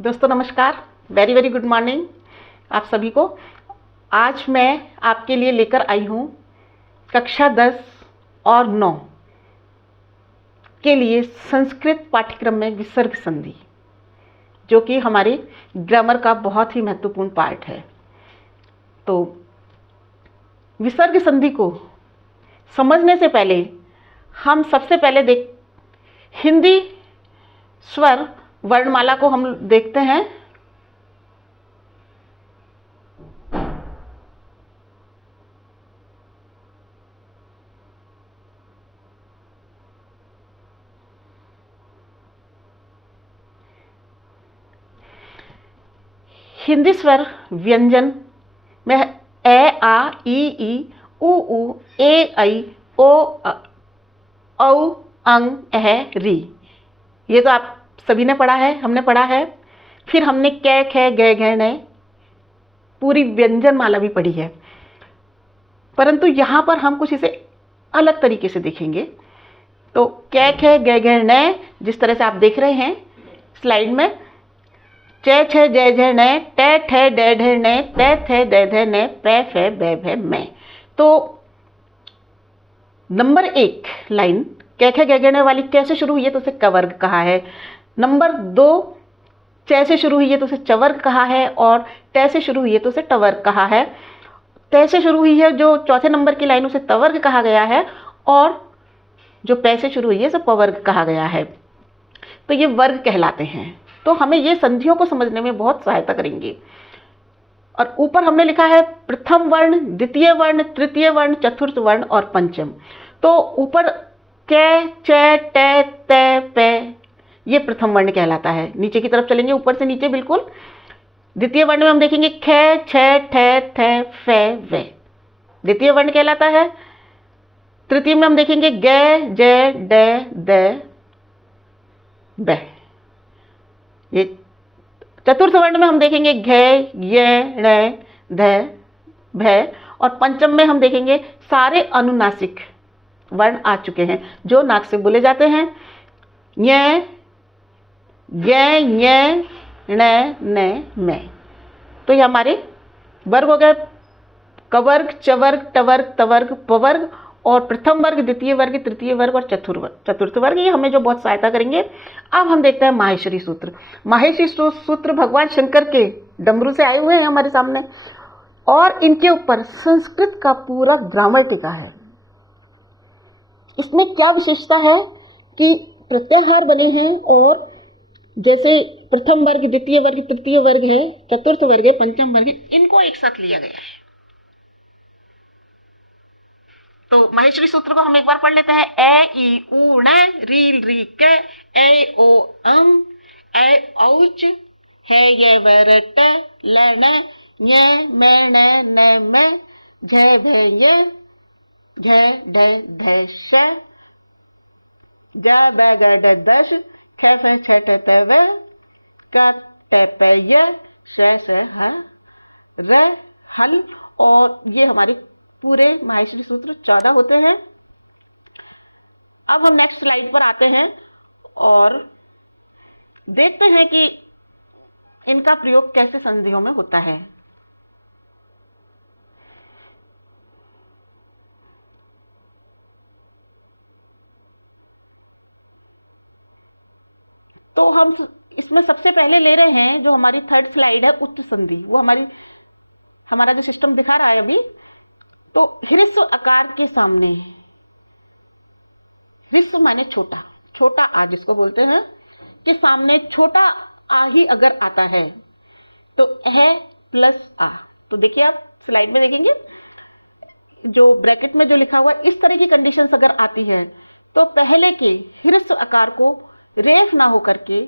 दोस्तों नमस्कार, very very good morning आप सभी को। आज मैं आपके लिए लेकर आई हूँ कक्षा 10 और 9 के लिए संस्कृत पाठ्यक्रम में विसर्ग संधि, जो कि हमारे ग्रामर का बहुत ही महत्वपूर्ण पार्ट है। तो विसर्ग संधि को समझने से पहले हम सबसे पहले हिंदी स्वर वर्णमाला को हम देखते हैं। हिंदी स्वर व्यंजन में ए आ ई उ ऊ ए ऐ ओ औ अंग अह री, ये तो आप सभी ने पढ़ा है, हमने पढ़ा है। फिर हमने कै खे गै घै नै पूरी व्यंजन माला भी पढ़ी है, परंतु यहाँ पर हम कुछ इसे अलग तरीके से देखेंगे। तो कै खे गै घै नै जिस तरह से आप देख रहे हैं स्लाइड में, चे छे जय झै नै, टे ठे डै ढै नै, ते थे दै धै नै, पै फै बै भै मै। तो नंबर 1 लाइन कै खे गै घै नै वाली कैसे शुरू हुई है, तो उसे कवर्ग कहा है। नंबर 2 चे से शुरू हुई है तो उसे चवर्ग कहा है, और टे से शुरू हुई है तो उसे टवर्ग कहा है। ते से शुरू हुई है जो चौथे नंबर की लाइन, उसे तवर्ग कहा गया है, और जो पै से शुरू हुई है उसे पवर्ग कहा गया है। तो ये वर्ग कहलाते हैं। तो हमें ये संधियों को समझने में बहुत सहायता करेंगे। और ऊपर हमने लिखा है प्रथम वर्ण, द्वितीय वर्ण, तृतीय वर्ण, चतुर्थ वर्ण और पंचम। तो ऊपर कै चे टे ते पे ये प्रथम वर्ण कहलाता है। नीचे की तरफ चलेंगे, ऊपर से नीचे बिल्कुल। द्वितीय वर्ण में हम देखेंगे खे छे ठे थे फे वे, द्वितीय वर्ण कहलाता है। तृतीय में हम देखेंगे गे जे डे दे बे। ये चतुर्थ वर्ण में हम देखेंगे घे ये णे धे भे। और पंचम में हम देखेंगे सारे अनुनासिक वर्ण आ चुके हैं जो नाक से बोले जाते हैं। ये ये ने ने में। तो ये हमारे वर्ग हो गए कवर्ग, चवर्ग, टवर्ग, तवर्ग, पवर्ग, और प्रथम वर्ग, द्वितीय वर्ग, तृतीय वर्ग और चतुर्थ वर्ग। ये हमें जो बहुत सहायता करेंगे। अब हम देखते हैं माहेश्वरी सूत्र। माहेश्वरी सूत्र भगवान शंकर के डमरू से आए हुए हैं हमारे सामने, और इनके ऊपर संस्कृत का पूरा ग्रामर टिका है। इसमें क्या विशेषता है कि प्रत्याहार बने हैं, और जैसे प्रथम वर्ग, द्वितीय वर्ग, तृतीय वर्ग है, चतुर्थ वर्ग है, पंचम वर्ग है, इनको एक साथ लिया गया है। तो माहेश्वरी सूत्र को हम एक बार पढ़ लेते हैं। ए ई उ णे रील री कै ए ओ अम ए औच है ये वर ट ल न य मैं न न मैं झ भे ये झ ढ ध श ज ब ग ड दश ख फ छ ट त व क ट प य श स ह र हल। और ये हमारे पूरे माहेश्वरी सूत्र 14 होते हैं। अब हम नेक्स्ट स्लाइड पर आते हैं और देखते हैं कि इनका प्रयोग कैसे संधियों में होता है। तो हम इसमें सबसे पहले ले रहे हैं जो हमारी थर्ड स्लाइड है, उच्च संधि। वो हमारा जो सिस्टम दिखा रहा है अभी। तो ह्रस्व आकार के सामने, ह्रस्व माने छोटा, छोटा आ जिसको बोलते हैं, के सामने छोटा आ ही अगर आता है तो अह प्लस आ। तो देखिए आप स्लाइड में देखेंगे जो ब्रैकेट में जो लिखा हुआ है, इस तरह की कंडीशंस अगर आती है तो पहले के ह्रस्व आकार को रेफ ना होकर के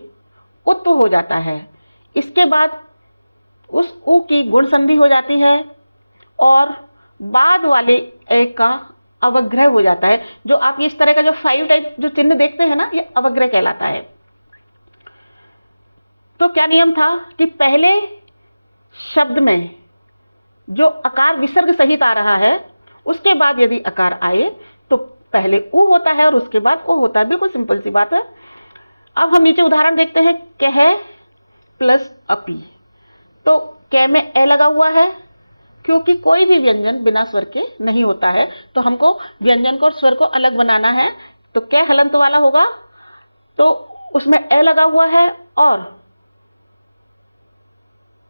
उत्व हो जाता है। इसके बाद उस उ की गुण संधि हो जाती है, और बाद वाले ए का अवग्रह हो जाता है। जो आप इस तरह का जो 5 टाइप जो चिन्ह देखते हैं ना, ये अवग्रह कहलाता है। तो क्या नियम था कि पहले शब्द में जो आकार विसर्ग सहित आ रहा है, उसके बाद यदि आकार आए तो पहले उ होता है और उसके बाद ओ होता है। बिल्कुल सिंपल सी बात है। अब हम नीचे उदाहरण देखते हैं। कह प्लस अपी। तो कै में ए लगा हुआ है, क्योंकि कोई भी व्यंजन बिना स्वर के नहीं होता है, तो हमको व्यंजन को और स्वर को अलग बनाना है। तो कै हलंत वाला होगा, तो उसमें ए लगा हुआ है, और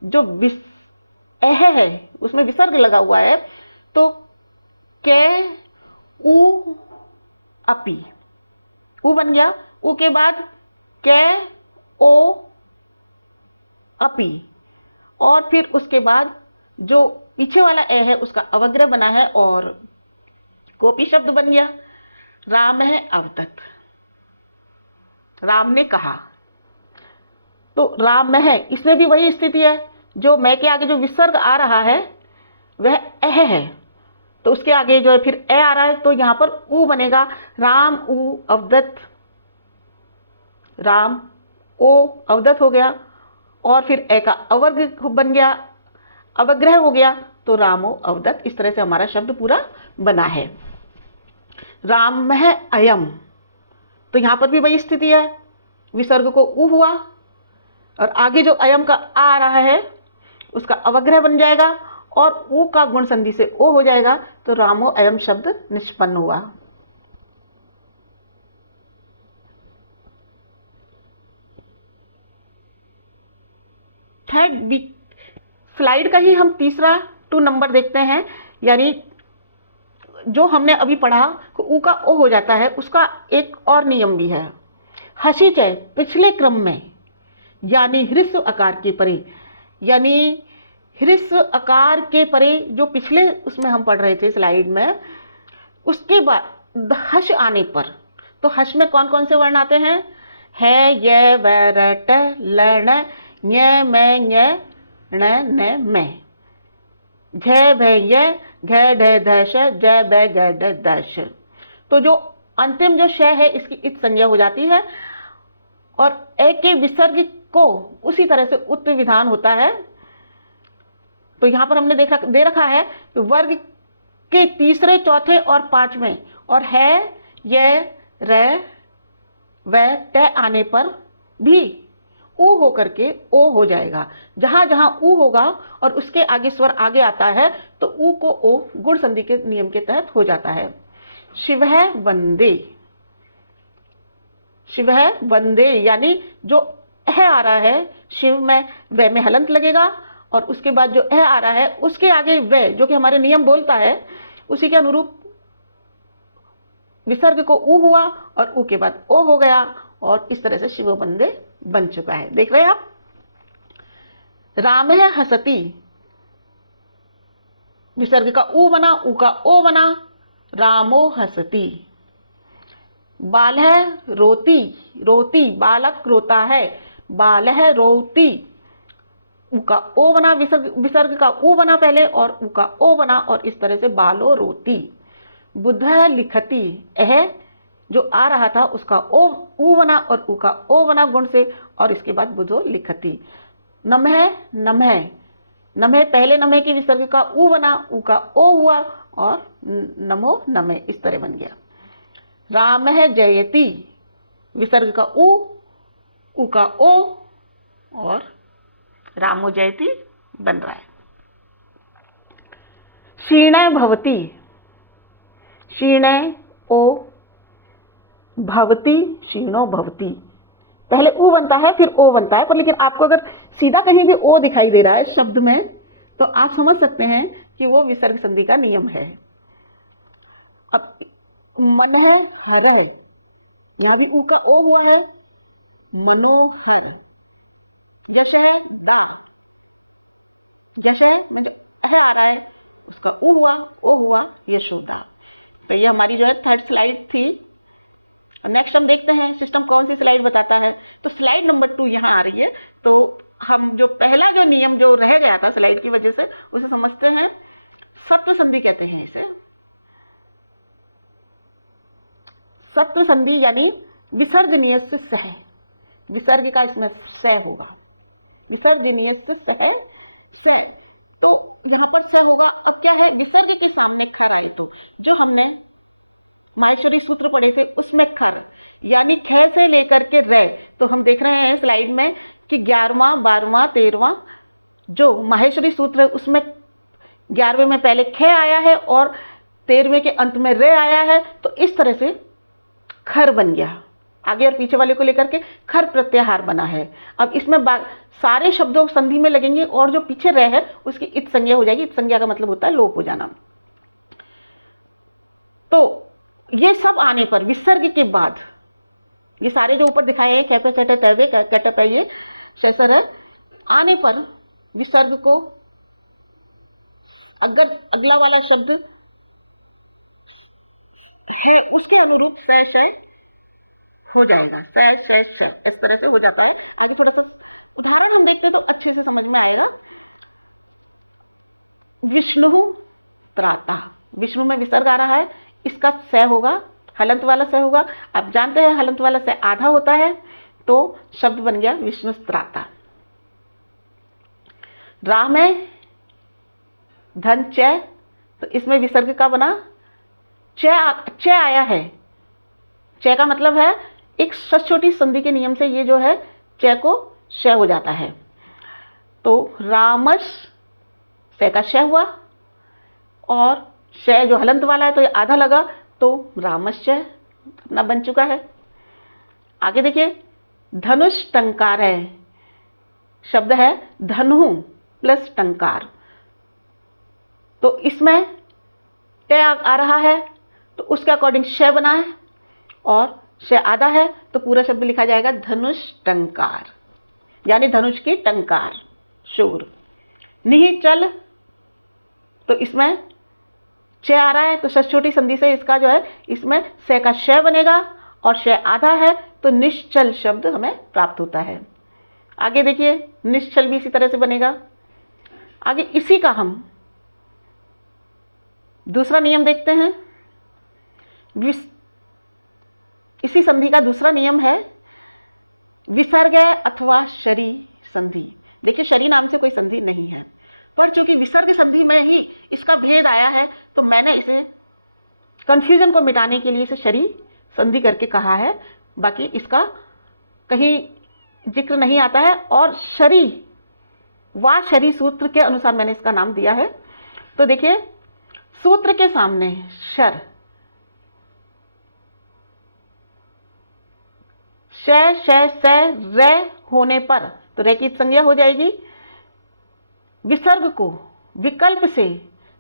जो एह है उसमें विसर्ग लगा हुआ है, तो कै उ अपी, उ बन गया। उ के बाद कै ओ अपी, और फिर उसके बाद जो पीछे वाला ए है उसका अवग्रह बना है और कोपी शब्द बन गया। राम है अवदत्त, राम ने कहा। तो राम है, इसमें भी वही स्थिति है, जो मैं के आगे जो विसर्ग आ रहा है वह एह है, तो उसके आगे जो है फिर ए आ रहा है, तो यहां पर उ बनेगा। राम उ अवदत्त, राम ओ अवदत्त हो गया, और फिर ए का अवर्ग बन गया, अवग्रह हो गया, तो रामो अवदत्त। इस तरह से हमारा शब्द पूरा बना है। राम है अयम, तो यहां पर भी वही स्थिति है, विसर्ग को उ हुआ और आगे जो अयम का आ रहा है उसका अवग्रह बन जाएगा और उ का गुण संधि से ओ हो जाएगा, तो रामो अयम शब्द निष्पन्न हुआ। थर्ड स्लाइड का ही हम तीसरा 2 नंबर देखते हैं, यानी जो हमने अभी पढ़ा उ का ओ हो जाता है, उसका एक और नियम भी है। हसी चय पिछले क्रम में, यानी ह्रस्व आकार के परे, यानी ह्रस्व आकार के परे जो पिछले उसमें हम पढ़ रहे थे स्लाइड में, उसके बाद हश आने पर, तो हश में कौन कौन से वर्ण आते हैं? है, य, व, र, ट, ल, ण, ञ, मैं, ञ, ण, न, मैं। झ, भ, य, घ, ढ, ध, श, ज, ब, ग, ड, द, श। तो जो अंतिम जो श है इसकी इत संज्ञा हो जाती है, और ए के विसर्ग को उसी तरह से उत विधान होता है। तो यहां पर हमने दे रखा है वर्ग के तीसरे, चौथे और पांचवें, और है, य, र, व, ट आने पर भी उ होकर के ओ हो जाएगा। जहां जहां उ होगा और उसके आगे स्वर आगे आता है, तो उ को ओ गुण संधि के नियम के तहत हो जाता है। शिव है वंदे, शिव है वंदे, यानी जो है आ रहा है शिव में, व में हलंत लगेगा, और उसके बाद जो आ रहा है उसके आगे व, जो कि हमारे नियम बोलता है, उसी के अनुरूप विसर्ग को उ हुआ और उ के बाद ओ हो गया, और इस तरह से शिव वंदे बन चुका है। देख रहे हैं आप। राम है हसती, विसर्ग का उ बना, उ का ओ बना, रामो हसती। बाल है रोती, रोती बालक रोता है, बाल है रोती, उ का ओ बना, विसर्ग का उ बना पहले और उ का ओ बना, और इस तरह से बालो रोती। बुद्ध है लिखती, जो आ रहा था उसका ओ उ बना और उ का ओ बना गुण से, और इसके बाद बुधो लिखती। नमः, नमः, नमः पहले नमः के विसर्ग का उ बना, उ का ओ हुआ, और नमो नमः इस तरह बन गया। राम है जयती, विसर्ग का उ का ओ, और रामो जयती बन रहा है। क्षीण भवती, क्षीण ओ, भवती क्षीणो भवती, पहले उ बनता है फिर ओ बनता है, पर लेकिन आपको अगर सीधा कहीं भी ओ दिखाई दे रहा है शब्द में, तो आप समझ सकते हैं कि वो विसर्ग संधि का नियम है। अब मन है हर है, यहां भी उ का ओ हुआ है, मनोहर। यश है दा, यश है में जो है आ रहा है उसका उ हुआ, ओ हुआ, यशोदा। तो ये हमारी जो है थर्ड स्लाइड थी। नेक्स्ट हम देखते हैं सिस्टम कौन सी स्लाइड बताता है। तो स्लाइड नंबर 2 यहाँ आ रही है। तो हम जो पहला जो नियम जो रह गया था स्लाइड की वजह से, उसे समझते हैं। सत्व संधि कहते हैं इसे। सत्व संधि यानी विसर्जनीय से सह, विसर्ग का इसमें स होगा, विसर्जनीय से सह, स। तो यहाँ पर स होगा। अब क्या है, विसर्ग के सामने खर आए, तो जो हमने माहेश्वरी सूत्र पढ़े थे उसमें खर, यानी ख से लेकर के र। तो हम देख रहे हैं स्लाइड में कि 11वां 12वां 13वां जो माहेश्वरी सूत्र है उसमें 11वें में पहले ख आया है और 13वें के अंत में रे आया है, तो इस तरह से खर बन गया। आगे और पीछे वाले को लेकर के खर प्रत्याहार बना है। अब इसमें सारे शब्दों संधि में लगेंगे और जो पीछे रह है उसकी इत संज्ञा हो जाएगी। इत संज्ञा का मतलब होता है लोप हो जाना। तो ये सब आने पर विसर्ग के बाद ये सारे जो ऊपर दिखाए हैं कैफे चटे तैवे कटप है, ये शेषर है, आने पर विसर्ग को अगर अगला वाला शब्द है उसके अनुरूप स श हो जाएगा। स श श इस तरह से हो जाता है। आगे थोड़ा सा उदाहरण हम देखते हैं तो अच्छे से समझ में आएगा। विष्णु त्राता, विष्णु में विसर्ग आ रहा है, इसका स होगा, हलंत वाला स होगा। आप जानते हैं हलंत वाला स आधा होता है, तो शब्द बन गया विष्णु त्राता। रा में धन च, तो इसमें विसर्ग का बना च आया है। च का मतलब है एक छोटी संधि के नियम से ये जो है च को श हो जाता है। तो रामश स का श हुआ और श जो हलंत वाला है तो ये आधा लगा, तो रामश्च अपना बन चुका है। आगे देखिए धनुष टंकार है, शब्द है धनु प्लस टंकार, तो इसमें ट आ रहा है तो उसके अकॉर्डिंग श बना है और श आधा है, तो पूरा शब्द लिखा जाएगा धनुष टंकार, यानी धनुष की टंकार शूर। निहिचल, तो इसमें च आ रहा है तो छोटी संधि से इसका जो है इसमें स का श बनेगा और श आधा है, तो निश्चल शब्द हमें प्राप्त होता है। आगे देखिए निश्चल भी इसी तरह से बनेगा। आगे इसी का हम दूसरा नियम देखते हैं। इसी संधि का दूसरा नियम है विसर्ग अथवा शरी संधि। देखिए शरी नाम से कोई संधि नहीं है, पर चूंकि विसर्ग संधि में ही इसका भेद आया है तो मैंने इसे कंफ्यूजन को मिटाने के लिए इसे शरी संधि करके कहा है। बाकी इसका कहीं जिक्र नहीं आता है और शरी व शरी सूत्र के अनुसार मैंने इसका नाम दिया है। तो देखिए सूत्र के सामने शर श श स रे होने पर तो रे की संज्ञा हो जाएगी। विसर्ग को विकल्प से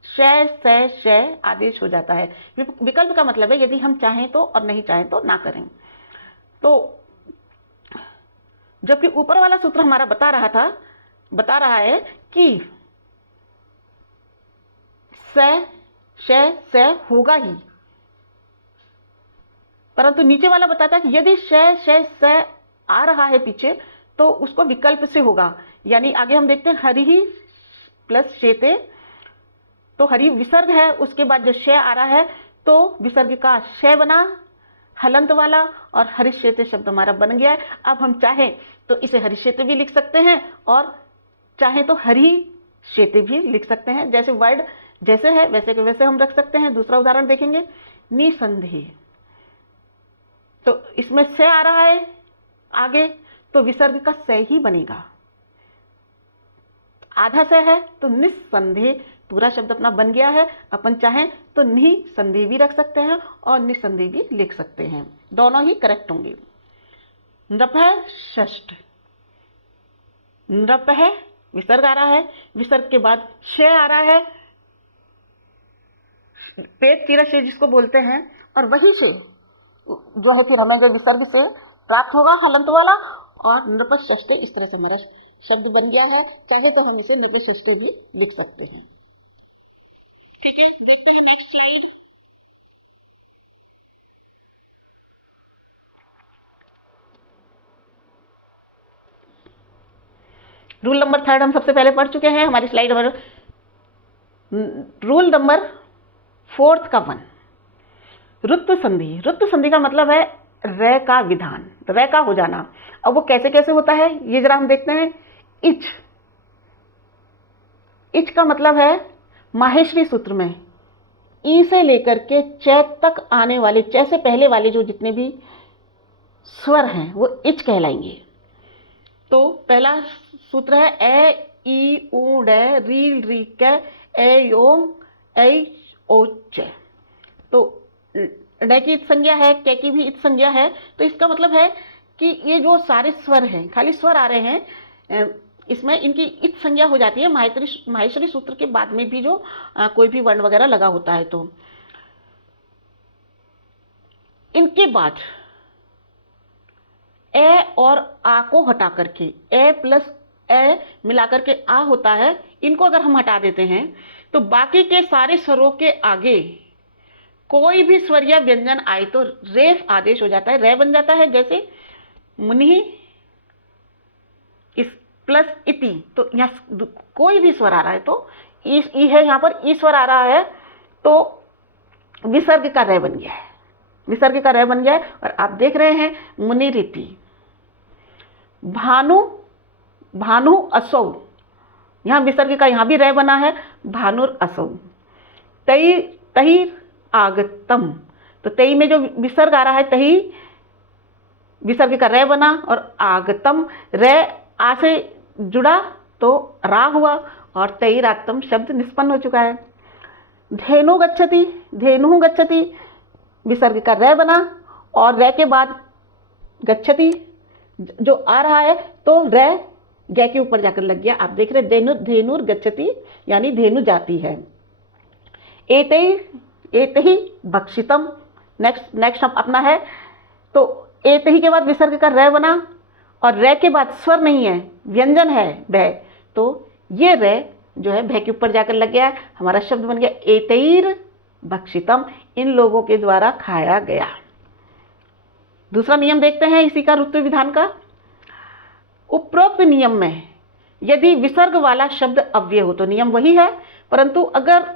श स श आदेश हो जाता है। विकल्प का मतलब है यदि हम चाहें तो और नहीं चाहें तो ना करें। तो जबकि ऊपर वाला सूत्र हमारा बता रहा है कि श होगा ही, परंतु नीचे वाला बताता है कि यदि श आ रहा है पीछे तो उसको विकल्प से होगा। यानी आगे हम देखते हैं हरि ही प्लस शेते, तो हरि विसर्ग है, उसके बाद जो श आ रहा है तो विसर्ग का श बना हलंत वाला और हरिश्चेते शब्द हमारा बन गया है। अब हम चाहें तो इसे हरिश्चेते भी लिख सकते हैं और चाहें तो हरिश्चेते भी लिख सकते हैं। जैसे वर्ड जैसे है वैसे के वैसे हम रख सकते हैं। दूसरा उदाहरण देखेंगे निसंदेह, तो इसमें से आ रहा है आगे तो विसर्ग का से ही बनेगा। आधा से है तो निसंदेह पूरा शब्द अपना बन गया है। अपन चाहें तो निसंदेह भी रख सकते हैं और निसंदेह भी लिख सकते हैं, दोनों ही करेक्ट होंगे। नृपः षष्ठ, नृपः विसर्ग आ रहा है, विसर्ग के बाद श आ रहा है, पेट चीरा से जिसको बोलते हैं, और वही से जो है फिर हमें जो विसर्ग से प्राप्त होगा हलंत वाला, और नृपः षष्ठे इस तरह से हमारा शब्द बन गया है। चाहे तो हम इसे नृपः षष्ठे भी लिख सकते हैं। ठीक है, देखते हैं नेक्स्ट स्लाइड। रूल नंबर 3 हम सबसे पहले पढ़ चुके हैं। हमारी स्लाइड नंबर रूल नंबर 4 का 1, ऋतु संधि। ऋतु संधि का मतलब है रे का विधान, रे का हो जाना। अब वो कैसे कैसे होता है ये जरा हम देखते हैं। इच, इच का मतलब है माहेश्वरी सूत्र में ई से लेकर के च तक आने वाले, च से पहले वाले जो जितने भी स्वर हैं वो इच कहलाएंगे। तो पहला सूत्र है ए ई ऊ डे री री कै ए योंग ऐ ओ च। तो ड की इत संज्ञा है, कै की भी इत संज्ञा है, तो इसका मतलब है कि ये जो सारे स्वर हैं, खाली स्वर आ रहे हैं, इसमें इनकी इत संज्ञा हो जाती है माहेश्वरी सूत्र के बाद में भी जो कोई भी वर्ण वगैरह लगा होता है। तो इनके बाद ए और आ को हटा करके ए प्लस ए मिलाकर के आ होता है, इनको अगर हम हटा देते हैं तो बाकी के सारे स्वरों के आगे कोई भी स्वर या व्यंजन आए तो रेफ आदेश हो जाता है, रे बन जाता है। जैसे मुनि इस प्लस इति, तो यहाँ कोई भी स्वर आ रहा है तो ई है, यहाँ पर ई स्वर आ रहा है तो विसर्ग का रे बन गया है, विसर्ग का रे बन गया है। और आप देख रहे हैं मुनि रीति, भानु भानु असौ, यहाँ विसर्ग का यहाँ भी रे बना है, भानुर असौ। तई तही आगतम, तो तई में जो विसर्ग आ रहा है तही विसर्ग का रे बना, और आगतम रे आ से जुड़ा तो रा हुआ, और तई रागतम शब्द निष्पन्न हो चुका है। धेनु गच्छति, धेनु गच्छति, विसर्ग का रे बना और रे के बाद गच्छति जो आ रहा है तो रे गे के ऊपर जाकर लग गया। आप देख रहे धेनु धेनुर गच्छति यानी धेनु जाती है। एतहि भक्षितम, नेक्स्ट अपना है, तो एतहि के बाद विसर्ग का रे बना और रे के बाद स्वर नहीं है, व्यंजन है भय, तो ये रे जो है भय के ऊपर जाकर लग गया, हमारा शब्द बन गया एतैर भक्षितम, इन लोगों के द्वारा खाया गया। दूसरा नियम देखते हैं इसी का ऋतु विधान का। उपरोक्त नियम में यदि विसर्ग वाला शब्द अव्यय हो तो नियम वही है, परंतु अगर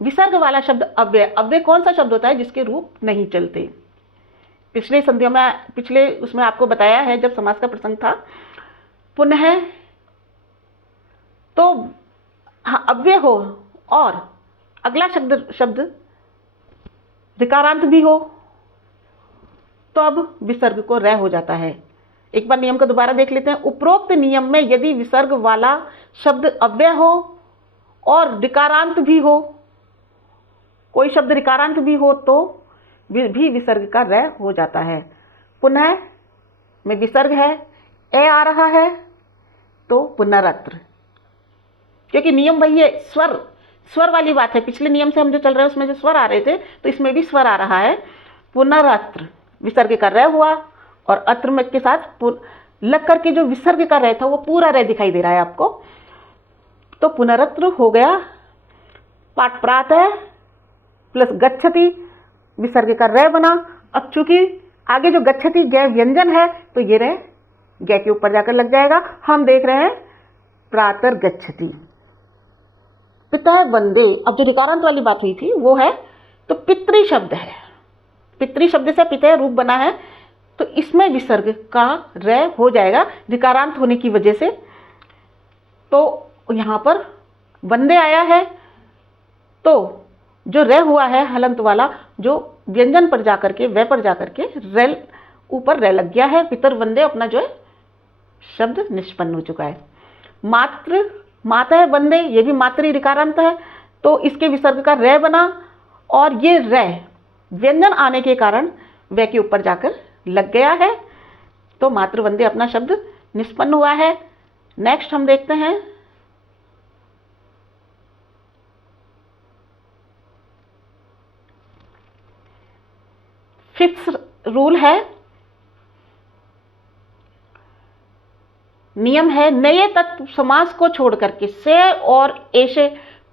विसर्ग वाला शब्द अव्यय, अव्यय कौन सा शब्द होता है जिसके रूप नहीं चलते। पिछले संधियों में, पिछले उसमें आपको बताया है जब समास का प्रसंग था। पुनः तो अव्यय हो और अगला शब्द ऋकारांत भी हो तो अब विसर्ग को रे हो जाता है। एक बार नियम को दोबारा देख लेते हैं। उपरोक्त नियम में यदि विसर्ग वाला शब्द अव्यय हो और ऋकारांत भी हो, कोई शब्द ऋकारांत भी हो तो भी विसर्ग का रे हो जाता है। पुनः में विसर्ग है, ए आ रहा है तो पुनरत्र, क्योंकि नियम वही है, स्वर वाली बात है। पिछले नियम से हम जो चल रहे हैं उसमें जो स्वर आ रहे थे तो इसमें भी स्वर आ रहा है। पुनरत्र विसर्ग का रे हुआ और अत्र में के साथ लग करके जो विसर्ग का रे था वो पूरा रे दिखाई दे रहा है आपको, तो पुनरत्र हो गया। पाठ प्रातः प्लस गच्छति, विसर्ग का रे बना। अब चूंकि आगे जो गच्छति गे व्यंजन है तो ये रे गे के ऊपर जाकर लग जाएगा। हम देख रहे हैं प्रातर गच्छति। पितः वंदे, अब जो ऋकारांत वाली बात हुई थी वो है, तो पितृ शब्द है, पितृ शब्द से पितः रूप बना है तो इसमें विसर्ग का रे हो जाएगा ऋकारांत होने की वजह से। तो यहाँ पर वंदे आया है तो जो रे हुआ है हलंत वाला, जो व्यंजन पर जाकर के वे पर जाकर के रे ऊपर रे लग गया है। पितर वंदे अपना जो है शब्द निष्पन्न हो चुका है। माता है वंदे, ये भी मातृ ऋकारांत है तो इसके विसर्ग का रे बना और ये रे व्यंजन आने के कारण वे के ऊपर जाकर लग गया है, तो मातृ वंदे अपना शब्द निष्पन्न हुआ है। नेक्स्ट हम देखते हैं फिफ्थ रूल है, नियम है, नए तत्व समास को छोड़ करके से और ऐसे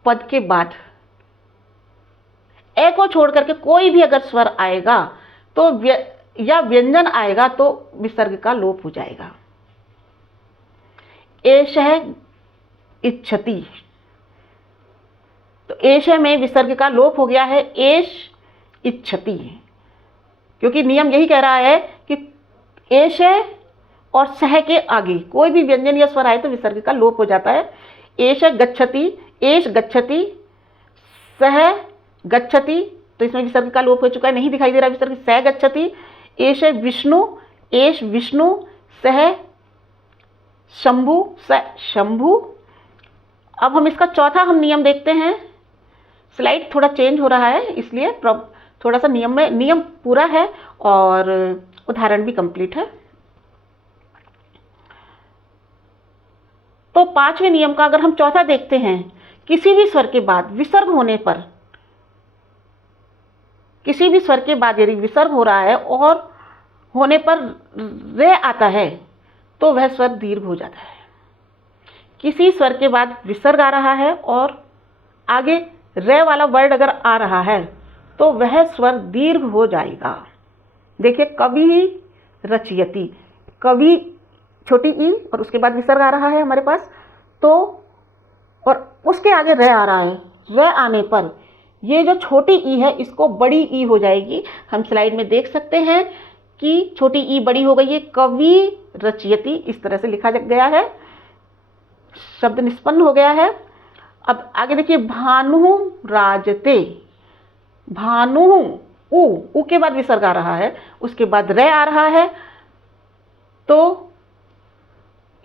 पद के बाद ए को छोड़ करके कोई भी अगर स्वर आएगा तो या व्यंजन आएगा तो विसर्ग का लोप हो जाएगा। एषः इच्छति, तो एषः में विसर्ग का लोप हो गया है, एष इच्छति, क्योंकि नियम यही कह रहा है कि एषः और सह के आगे कोई भी व्यंजन या स्वर आए तो विसर्ग का लोप हो जाता है। एषः गच्छति, एष गच्छति, सह गच्छति, तो इसमें विसर्ग का लोप हो चुका है, नहीं दिखाई दे रहा विसर्ग। सह गच्छति, एष विष्णु, एष विष्णु, सह शंभु स शंभु। अब हम इसका चौथा नियम देखते हैं। स्लाइड थोड़ा चेंज हो रहा है, इसलिए थोड़ा सा नियम पूरा है और उदाहरण भी कंप्लीट है। तो पांचवें नियम का अगर हम चौथा देखते हैं, किसी भी स्वर के बाद विसर्ग होने पर, किसी भी स्वर के बाद यदि विसर्ग हो रहा है और होने पर रे आता है तो वह स्वर दीर्घ हो जाता है। किसी स्वर के बाद विसर्ग आ रहा है और आगे रे वाला वर्ड अगर आ रहा है तो वह स्वर दीर्घ हो जाएगा। देखिए, कवि रचयति, कवि छोटी ई और उसके बाद विसर्ग आ रहा है हमारे पास, तो और उसके आगे रे आ रहा है। रे आने पर ये जो छोटी ई है इसको बड़ी ई हो जाएगी। हम स्लाइड में देख सकते हैं कि छोटी ई बड़ी हो गई है। कवि रचयति इस तरह से लिखा गया है, शब्द निष्पन्न हो गया है। अब आगे देखिए, भानु राजते, भानु उ के बाद विसर्ग आ रहा है, उसके बाद रे आ रहा है, तो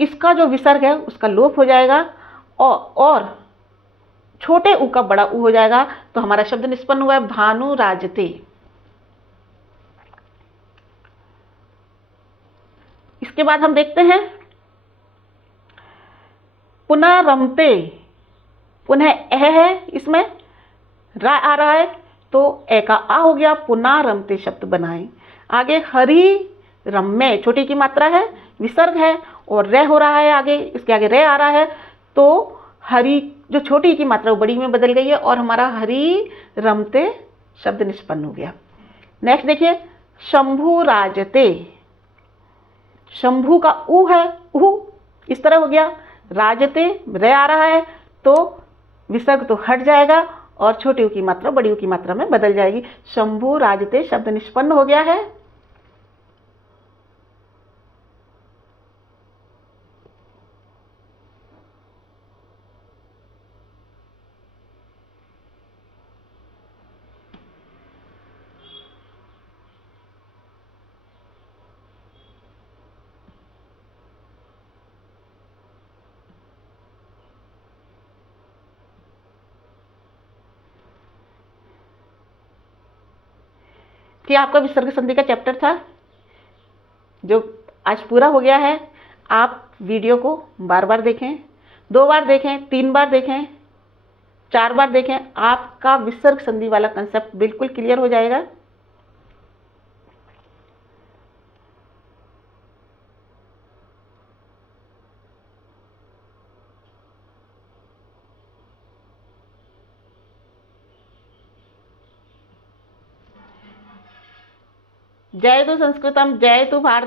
इसका जो विसर्ग है उसका लोप हो जाएगा और छोटे उ का बड़ा उ हो जाएगा। तो हमारा शब्द निष्पन्न हुआ है भानु राजते। इसके बाद हम देखते हैं पुनः रमते, पुनः ए है, इसमें रा आ रहा है तो ए का आ हो गया, पुनः रमते शब्द बनाए। आगे हरि रम्य, छोटी की मात्रा है, विसर्ग है और रे हो रहा है, आगे इसके आगे रे आ रहा है, तो हरि जो छोटी की मात्रा वो बड़ी में बदल गई है और हमारा हरि रमते शब्द निष्पन्न हो गया। नेक्स्ट देखिए, शंभु राजते, शंभु का उ है, उ इस तरह हो गया। राजते रे आ रहा है तो विसर्ग तो हट जाएगा और छोटी उ की मात्रा बड़ी उ की मात्रा में बदल जाएगी। शंभु राजते शब्द निष्पन्न हो गया है। कि आपका विसर्ग संधि का चैप्टर था जो आज पूरा हो गया है। आप वीडियो को बार बार देखें, 2 बार देखें, 3 बार देखें, 4 बार देखें, आपका विसर्ग संधि वाला कंसेप्ट बिल्कुल क्लियर हो जाएगा। जय तु संस्कृतम, जय तु भारत।